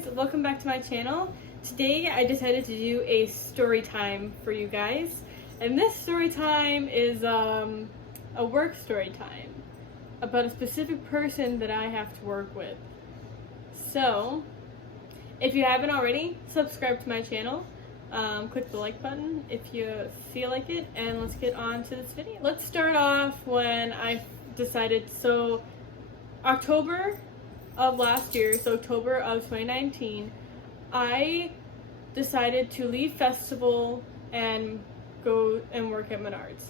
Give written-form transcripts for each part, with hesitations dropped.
guys, welcome back to my channel. Today I decided to do a story time for you guys, and this story time is a work story time about a specific person that I have to work with. So if you haven't already, subscribe to my channel, click the like button if you feel like it, and let's get on to this video. Let's start off when I decided, so October of last year, so October of 2019, I decided to leave festival and go and work at Menards.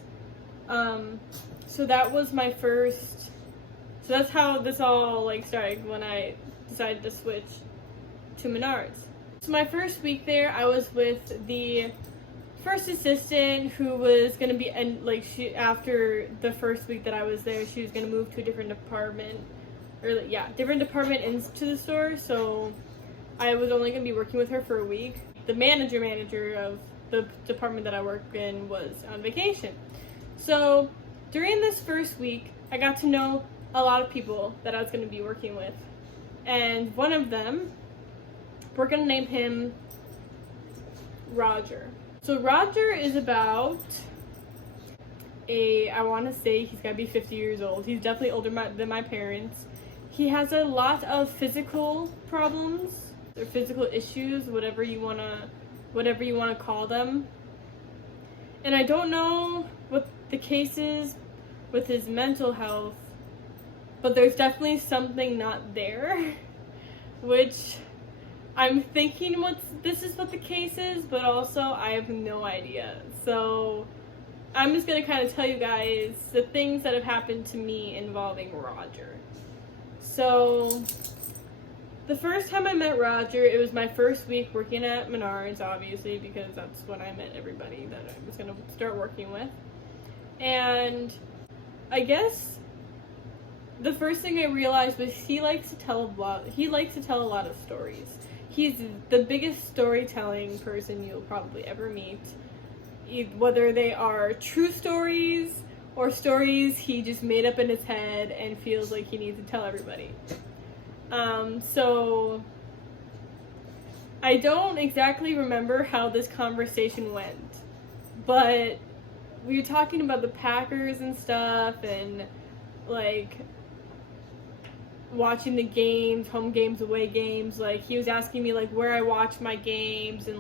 So that was my first, so that's how this all started, when I decided to switch to Menards. So my first week there, I was with the first assistant who was going to be, and after the first week that I was there, she was going to move to a different department. Different department into the store, so I was only going to be working with her for a week. The manager of the department that I work in was on vacation. So during this first week, I got to know a lot of people that I was going to be working with. And one of them, we're going to name him Roger. So Roger is about I want to say he's got to be 50 years old. He's definitely older than my parents. He has a lot of physical problems or physical issues, whatever you wanna call them. And I don't know what the case is with his mental health, but there's definitely something not there, which I'm thinking this is what the case is, but also I have no idea. So I'm just gonna kind of tell you guys the things that have happened to me involving Roger. So, the first time I met Roger, it was my first week working at Menards, obviously, because that's when I met everybody that I was going to start working with. And I guess the first thing I realized was he likes to tell a lot of stories. He's the biggest storytelling person you'll probably ever meet, whether they are true stories or stories he just made up in his head and feels like he needs to tell everybody. So I don't exactly remember how this conversation went, but we were talking about the Packers and stuff, and watching the games, home games, away games. He was asking me where I watch my games and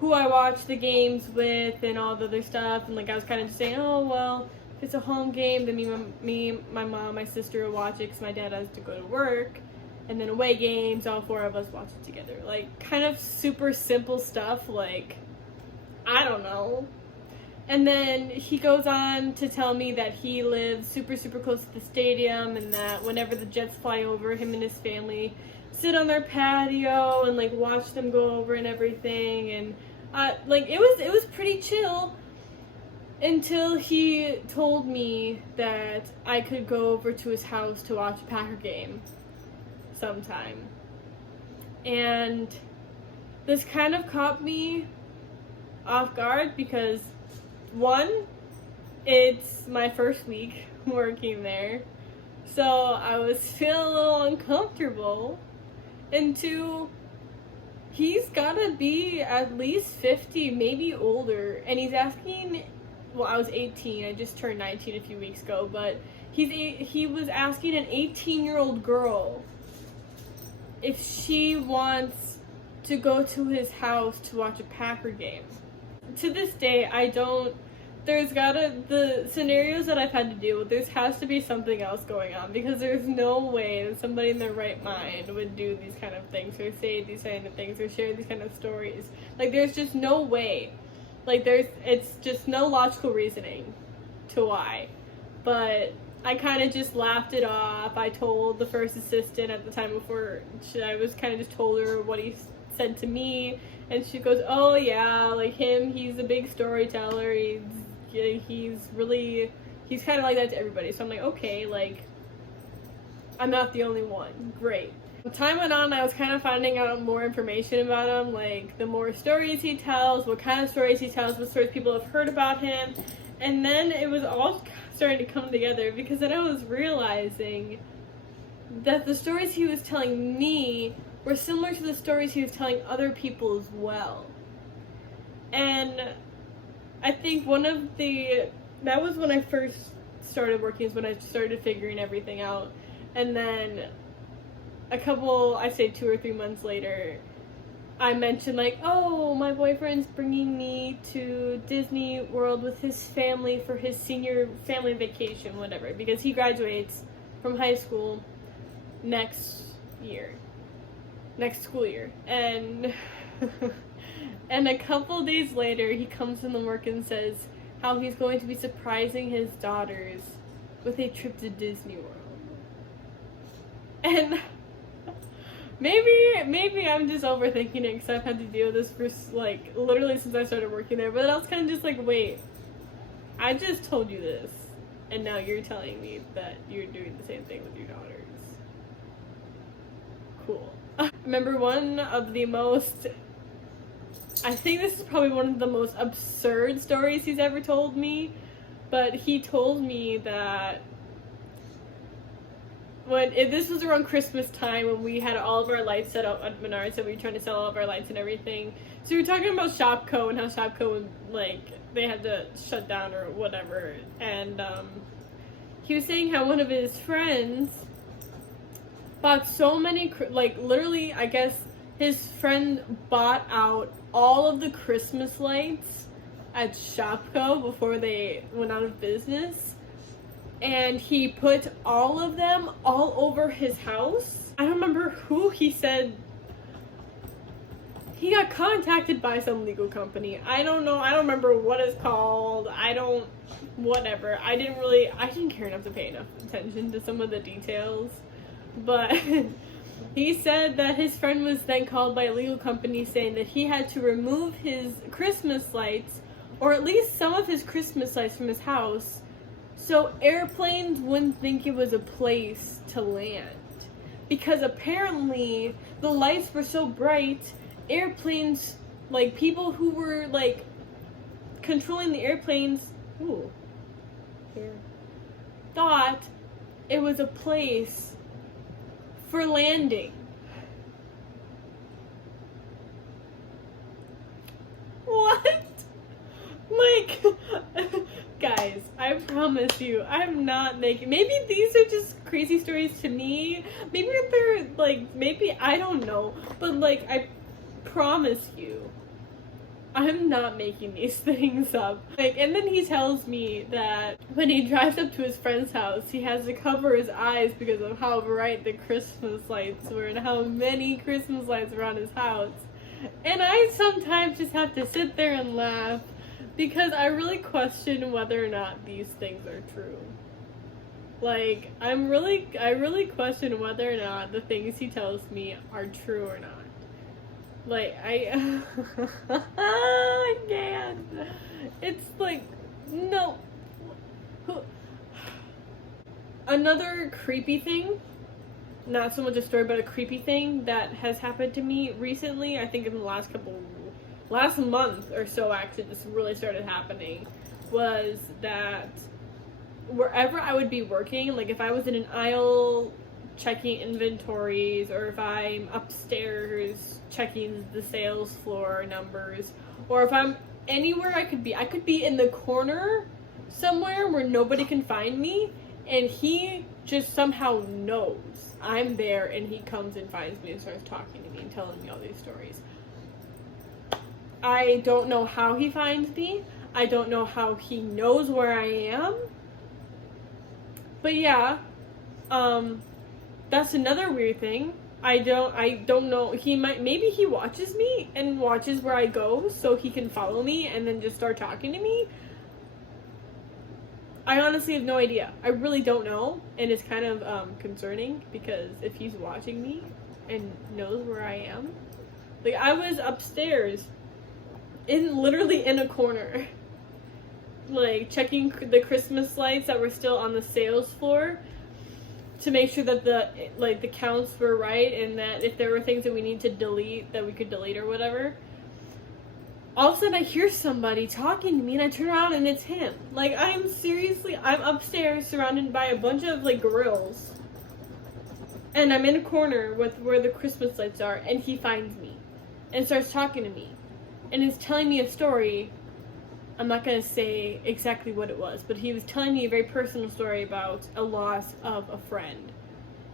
who I watch the games with and all the other stuff, and I was kind of just saying, oh well, if it's a home game, then me, my mom, my sister will watch it because my dad has to go to work. And then away games, all four of us watch it together. Kind of super simple stuff, I don't know. And then he goes on to tell me that he lives super, super close to the stadium, and that whenever the Jets fly over, him and his family sit on their patio and watch them go over and everything. And it was pretty chill. Until he told me that I could go over to his house to watch a Packer game sometime. And this kind of caught me off guard because, one, it's my first week working there, so I was feeling a little uncomfortable. And two, he's gotta be at least 50, maybe older, and he's asking. Well, I was 18. I just turned 19 a few weeks ago, but he was asking an 18-year-old girl if she wants to go to his house to watch a Packer game. To this day, the scenarios that I've had to deal with, there has to be something else going on, because there's no way that somebody in their right mind would do these kind of things, or say these kind of things, or share these kind of stories. There's just no way. It's just no logical reasoning to why. But I kind of just laughed it off. I told the first assistant at the time before, I was kind of just told her what he said to me, and she goes, oh yeah, he's a big storyteller, he's kind of like that to everybody. So I'm okay, I'm not the only one. Great. As time went on, I was kind of finding out more information about him, the more stories he tells, what kind of stories he tells, what stories people have heard about him. And then it was all starting to come together, because then I was realizing that the stories he was telling me were similar to the stories he was telling other people as well. And I think that was when I first started working, is when I started figuring everything out. And then I'd say 2 or 3 months later, I mentioned like, oh, my boyfriend's bringing me to Disney World with his family for his senior family vacation, whatever, because he graduates from high school next school year. And and a couple days later, he comes in the work and says how he's going to be surprising his daughters with a trip to Disney World. And maybe I'm just overthinking it because I've had to deal with this for like literally since I started working there. But I was kind of just like, wait, I just told you this, and now you're telling me that you're doing the same thing with your daughters. Cool. Remember I think this is probably one of the most absurd stories he's ever told me, but he told me that this was around Christmas time when we had all of our lights set up at Menards, so we were trying to sell all of our lights and everything. So we were talking about Shopko and how Shopko would, like, they had to shut down or whatever. And he was saying how one of his friends bought so many, like, literally, I guess his friend bought out all of the Christmas lights at Shopko before they went out of business. And he put all of them all over his house. I don't remember who. He said he got contacted by some legal company. I don't know. I don't remember what it's called. Whatever. I didn't care enough to pay enough attention to some of the details. But he said that his friend was then called by a legal company saying that he had to remove his Christmas lights, or at least some of his Christmas lights, from his house, so airplanes wouldn't think it was a place to land. Because apparently the lights were so bright, airplanes, like people who were like controlling the airplanes, thought it was a place for landing. What? Like, guys, I promise you, I'm not making, maybe these are just crazy stories to me, maybe they're, like, maybe, I don't know, but, like, I promise you, I'm not making these things up. Like, and then he tells me that when he drives up to his friend's house, he has to cover his eyes because of how bright the Christmas lights were and how many Christmas lights were on his house. And I sometimes just have to sit there and laugh, because I really question whether or not these things are true. Like, I really question whether or not the things he tells me are true or not. Like, I can't. It's like, no. Another creepy thing, not so much a story, but a creepy thing that has happened to me recently, I think in the last month or so, actually, this really started happening, was that wherever I would be working, like if I was in an aisle checking inventories, or if I'm upstairs checking the sales floor numbers, or if I'm anywhere I could be in the corner somewhere where nobody can find me, and he just somehow knows I'm there, and he comes and finds me and starts talking to me and telling me all these stories. I don't know how he finds me. I don't know how he knows where I am. But yeah, that's another weird thing. I don't know. Maybe he watches me and watches where I go so he can follow me and then just start talking to me. I honestly have no idea. I really don't know, and it's kind of concerning, because if he's watching me and knows where I am, like I was upstairs literally in a corner, like checking the Christmas lights that were still on the sales floor to make sure that the counts were right, and that if there were things that we need to delete, that we could delete or whatever. All of a sudden I hear somebody talking to me, and I turn around and it's him. Like, I'm upstairs surrounded by a bunch of like grills, And I'm in a corner with where the Christmas lights are, and he finds me and starts talking to me and is telling me a story. I'm not going to say exactly what it was, but he was telling me a very personal story about a loss of a friend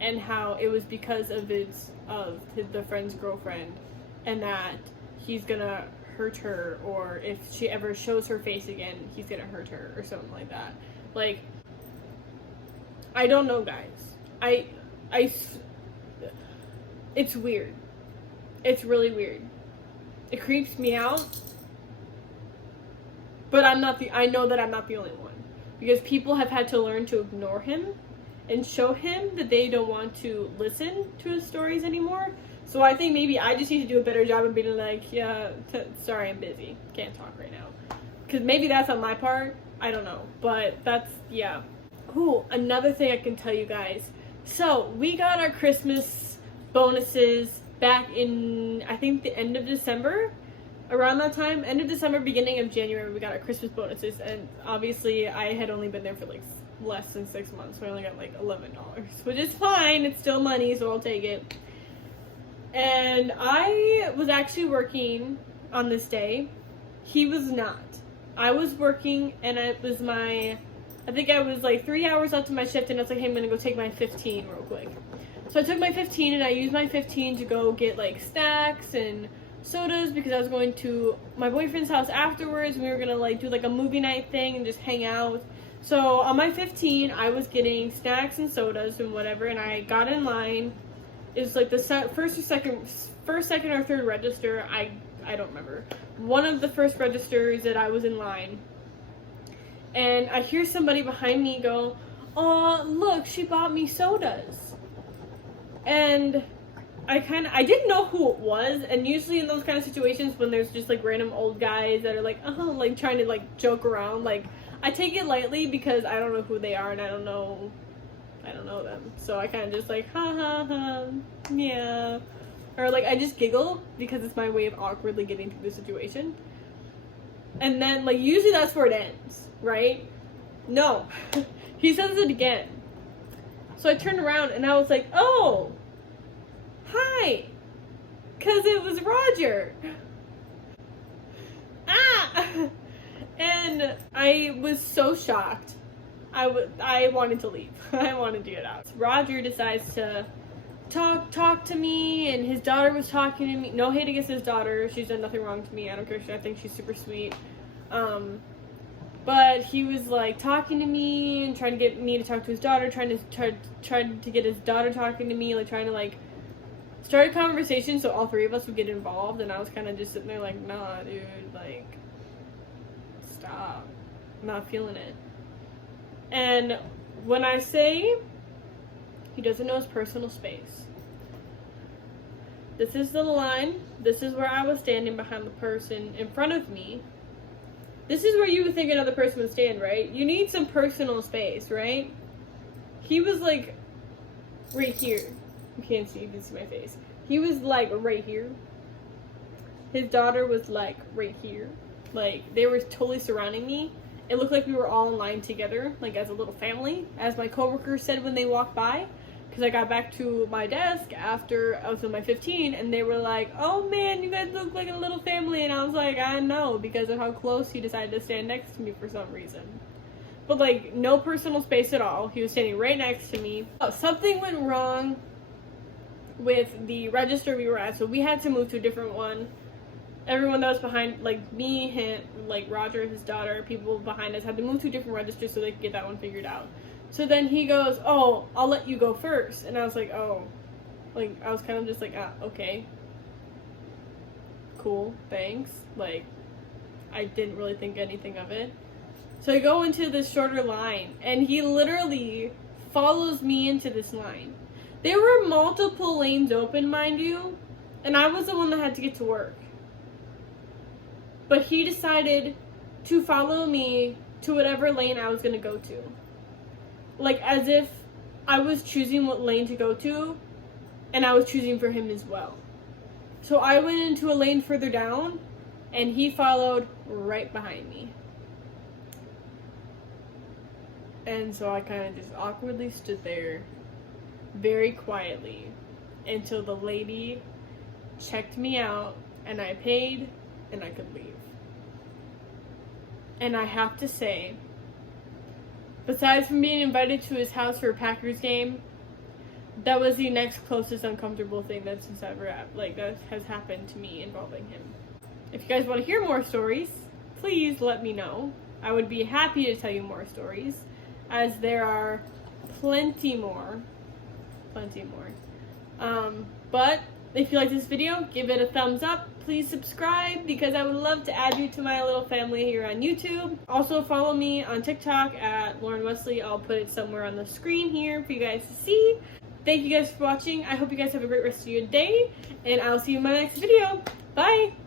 and how it was because of the friend's girlfriend, and that he's going to hurt her, or if she ever shows her face again, he's going to hurt her or something like that. Like, I don't know, guys. It's weird. It's really weird. It creeps me out. But I know that I'm not the only one. Because people have had to learn to ignore him and show him that they don't want to listen to his stories anymore. So I think maybe I just need to do a better job of being like, yeah, sorry, I'm busy. Can't talk right now. Because maybe that's on my part. I don't know. But that's, yeah. Ooh, another thing I can tell you guys. So, we got our Christmas bonuses back in, I think, the end of December. Around that time, end of December, beginning of January, we got our Christmas bonuses. And obviously, I had only been there for like less than 6 months. So I only got like $11, which is fine. It's still money, so I'll take it. And I was actually working on this day. He was not. I was working, and it was I think I was like 3 hours out to my shift, and I was like, hey, I'm gonna go take my 15 real quick. So I took my 15, and I used my 15 to go get like snacks and sodas, because I was going to my boyfriend's house afterwards, and we were gonna like do like a movie night thing and just hang out. So on my 15, I was getting snacks and sodas and whatever, and I got in line. It was like the first, second, or third register. I don't remember. One of the first registers that I was in line. And I hear somebody behind me go, "Oh, look, she bought me sodas." And I didn't know who it was. And usually in those kind of situations, when there's just like random old guys that are like, like trying to like joke around, like I take it lightly because I don't know who they are and I don't know them. So I kind of just like, ha ha ha, yeah. Or like I just giggle because it's my way of awkwardly getting through the situation. And then like usually that's where it ends, right? No. He says it again. So I turned around and I was like, oh, hi. 'Cause it was Roger. Ah! And I was so shocked. I wanted to leave. I wanted to get out. Roger decides to talk to me, and his daughter was talking to me. No hate against his daughter. She's done nothing wrong to me. I don't care. I think she's super sweet. But he was like talking to me and trying to get me to talk to his daughter, trying to get his daughter talking to me, like trying to like start a conversation so all three of us would get involved. And I was kind of just sitting there like, nah, dude, like stop. I'm not feeling it. And when I say he doesn't know his personal space, this is the line. This is where I was standing behind the person in front of me. This is where you would think another person would stand, right? You need some personal space, right? He was like right here. You can't see, you can see my face. He was like right here. His daughter was like right here. Like they were totally surrounding me. It looked like we were all in line together, like as a little family, as my coworkers said when they walked by. Because I got back to my desk after I was on my 15, and they were like, oh man, you guys look like a little family. And I was like, I know, because of how close he decided to stand next to me for some reason. But like, no personal space at all. He was standing right next to me. Oh, something went wrong with the register we were at, so we had to move to a different one. Everyone that was behind, like me, him, like Roger, his daughter, people behind us had to move to a different register so they could get that one figured out. So then he goes, oh, I'll let you go first. And I was like, oh. Like, I was kind of just like, okay. Cool, thanks. Like, I didn't really think anything of it. So I go into this shorter line, and he literally follows me into this line. There were multiple lanes open, mind you, and I was the one that had to get to work. But he decided to follow me to whatever lane I was going to go to. Like, as if I was choosing what lane to go to, and I was choosing for him as well. So I went into a lane further down, and he followed right behind me. And so I kind of just awkwardly stood there, very quietly until the lady checked me out and I paid and I could leave. And I have to say, besides from being invited to his house for a Packers game, that was the next closest uncomfortable thing that has happened to me involving him. If you guys want to hear more stories, please let me know. I would be happy to tell you more stories, as there are plenty more. But if you like this video, give it a thumbs up. Please subscribe, because I would love to add you to my little family here on YouTube. Also follow me on TikTok at Lauren Wessely. I'll put it somewhere on the screen here for you guys to see. Thank you guys for watching. I hope you guys have a great rest of your day, and I'll see you in my next video. Bye!